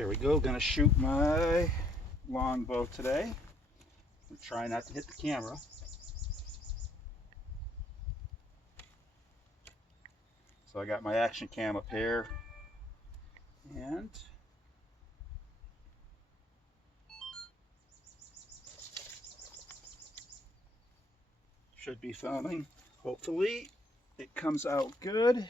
here we go. Gonna shoot my longbow today. I'm trying not to hit the camera. So I got my action cam up here, and should be filming. Hopefully it comes out good.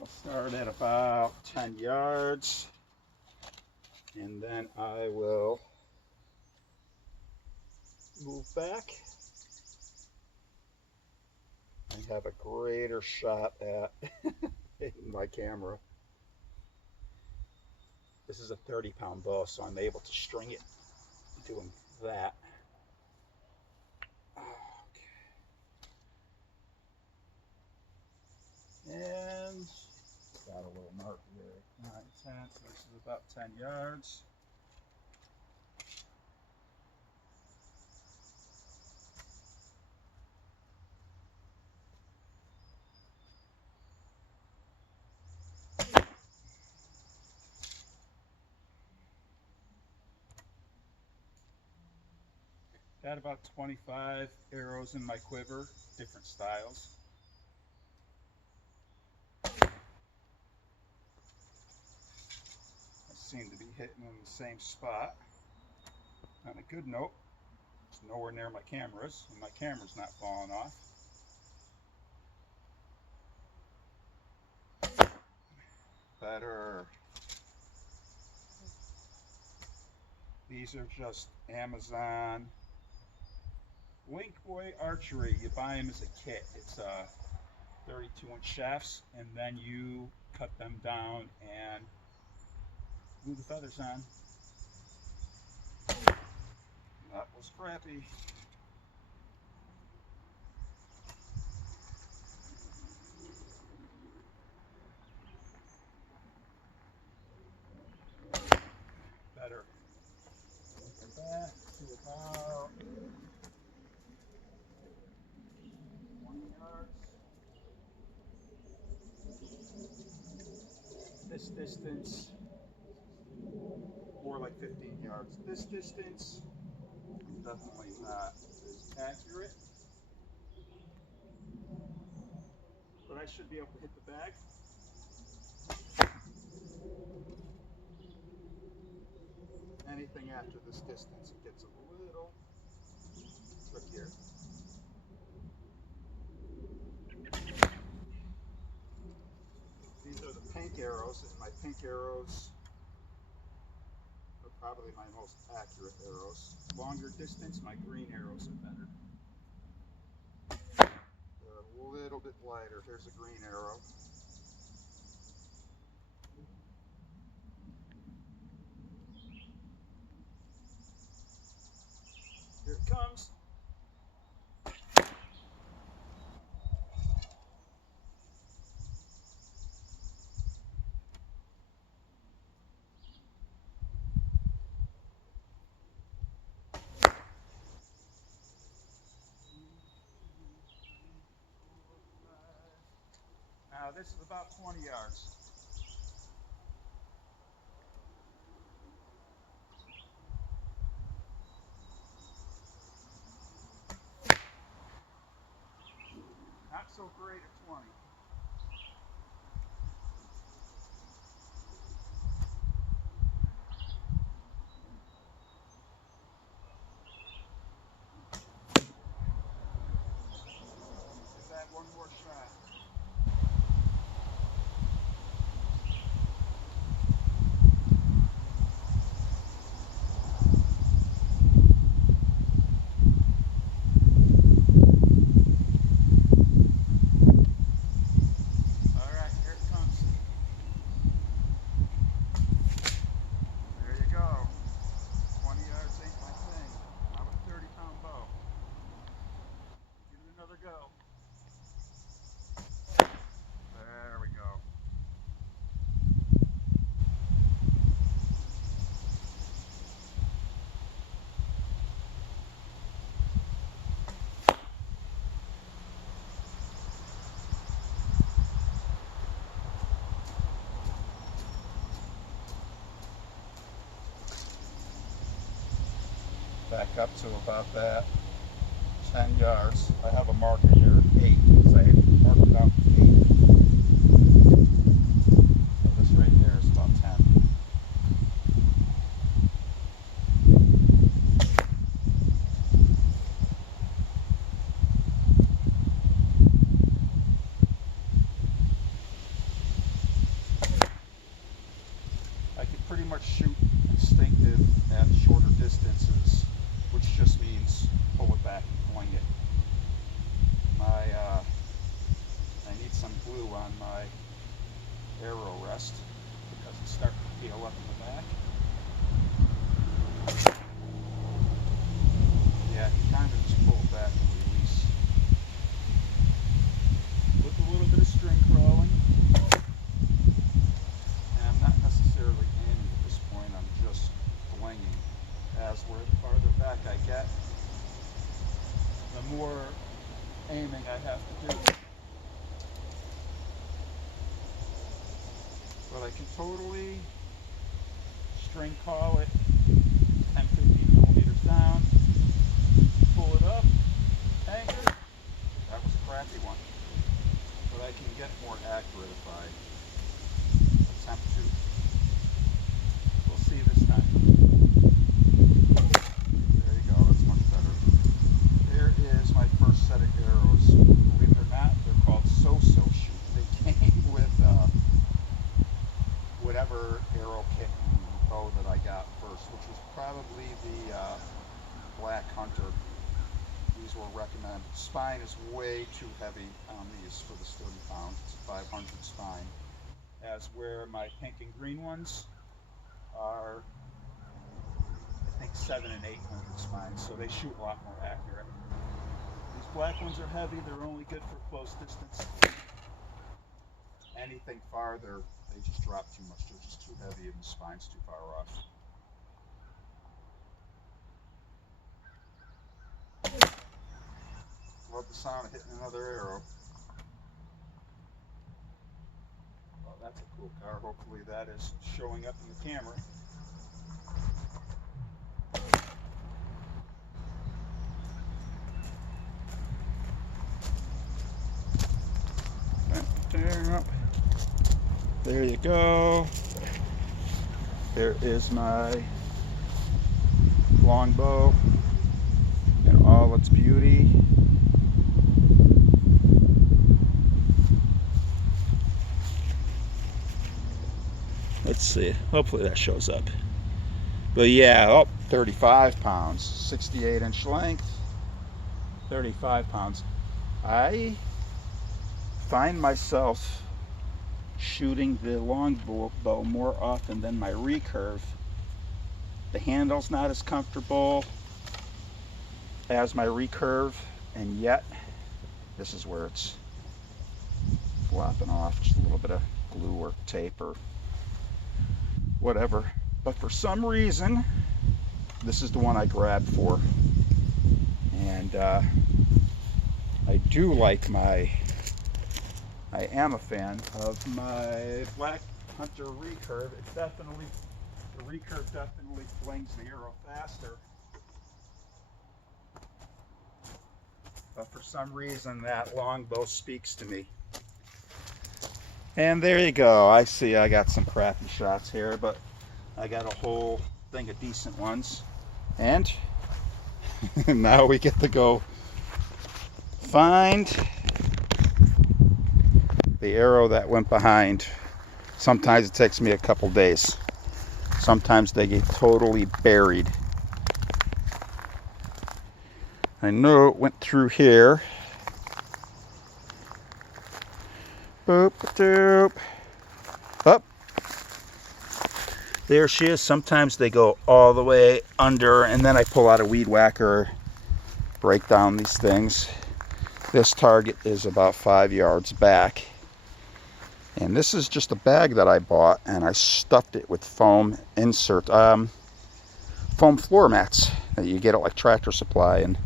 I'll start at about 10 yards, and then I will move back and have a greater shot at hitting my camera. This is a 30-pound bow, so I'm able to string it doing that. Okay. And got a little mark here, 9, 10, so this is about 10 yards. Got about 25 arrows in my quiver, different styles. I seem to be hitting in the same spot. On a good note, it's nowhere near my cameras, and my camera's not falling off. Better. These are just Amazon Longbow archery. You buy them as a kit. It's 32-inch shafts, and then you cut them down and glue the feathers on. That was crappy. Better. Back to about 20 yards. This distance, more like 15 yards. This distance, definitely not as accurate, but I should be able to hit the bag. Anything after this distance, it gets a little trickier. These are the pink arrows, and my pink arrows are probably my most accurate arrows. Longer distance, my green arrows are better. They're a little bit lighter. Here's a green arrow. Here it comes. Now this is about 20 yards. Not so great at 20. Is that one more shot? Go. There we go. back up to about that 10 yards. I have a marker here at 8, so I marked it out at 8. So this right here is about 10. I could pretty much shoot instinctive at shorter distances, which just means pull it back and point it. I need some glue on my arrow rest because it's starting to peel up in the back. Yeah, you kind of just pull it back and release. With a little bit of string crawling. And I'm not necessarily aiming at this point, I'm just flinging. As where the farther back I get, the more aiming I have to do. But I can totally string call it 10, 15 millimeters down, pull it up, anchor. That was a crappy one. But I can get more accurate if I attempt to. We'll see this time. There you go, that's much better. There is my first set of arrows. Believe it or not, they're called so-so shoot. They came with whatever arrow kit and bow that I got first, which was probably the Black Hunter. These were recommended. Spine is way too heavy on these for this 30 pounds. It's a 500 spine. As where my pink and green ones are, I think 700 and 800 spines, so they shoot a lot more accurate. These black ones are heavy. They're only good for close distance. Anything farther, they just drop too much. They're just too heavy and the spine's too far off. Love the sound of hitting another arrow. Well, that's a cool car. Hopefully that is showing up in the camera. There you go. There is my longbow in all its beauty. Let's see. Hopefully that shows up. But yeah, 35 pounds, 68-inch length, 35 pounds. I find myself shooting the longbow more often than my recurve. The handle's not as comfortable as my recurve, and yet this is where it's flopping off. Just a little bit of glue or tape or whatever. But for some reason, this is the one I grabbed for. And I do like I am a fan of my Black Hunter recurve. It's definitely, the recurve definitely flings the arrow faster. But for some reason that longbow speaks to me. And there you go. I see I got some crappy shots here, but I got a whole thing of decent ones. And now we get to go find the arrow that went behind. Sometimes it takes me a couple days. Sometimes they get totally buried. I know it went through here. Boop, doop. Up. There she is. Sometimes they go all the way under, and then I pull out a weed whacker, break down these things. This target is about 5 yards back. And this is just a bag that I bought, and I stuffed it with foam insert, foam floor mats that you get at like Tractor Supply and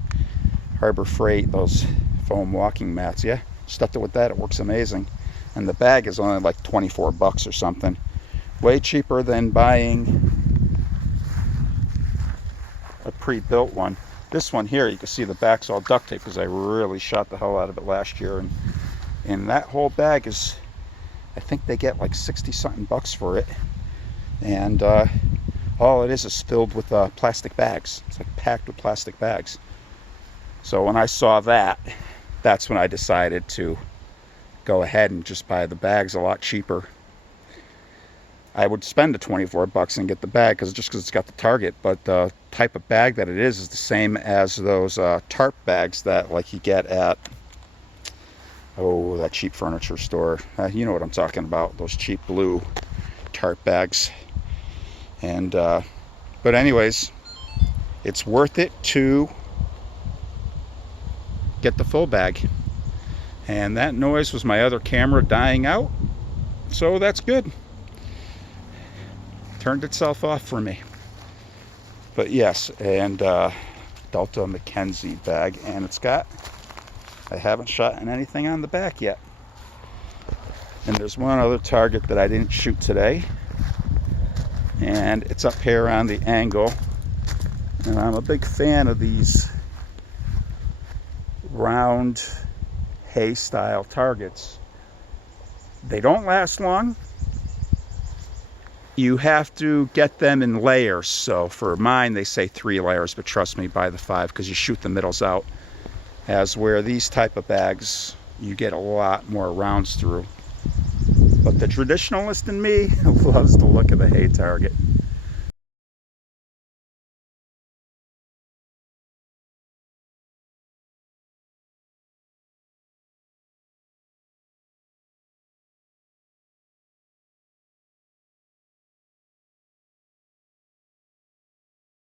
Harbor Freight, those foam walking mats. Yeah, stuffed it with that. It works amazing. And the bag is only like 24 bucks or something. Way cheaper than buying a pre-built one. This one here, you can see the back's all duct tape because I really shot the hell out of it last year. And that whole bag is, I think they get like 60 something bucks for it. And all it is filled with plastic bags. It's like packed with plastic bags. So when I saw that, that's when I decided to go ahead and just buy the bags a lot cheaper. I would spend the 24 bucks and get the bag because it's got the target, but the type of bag that it is the same as those tarp bags that like you get at that cheap furniture store. You know what I'm talking about, those cheap blue tarp bags. And but anyways, it's worth it to get the full bag. And that noise was my other camera dying out, so that's good. Turned itself off for me. But yes, and Delta Mackenzie bag, and I haven't shot anything on the back yet. And there's one other target that I didn't shoot today, and it's up here on the angle, and I'm a big fan of these round hay style targets. They don't last long. You have to get them in layers. So for mine, they say 3 layers, but trust me, buy the 5 because you shoot the middles out. As where these type of bags, you get a lot more rounds through. But the traditionalist in me loves the look of the hay target.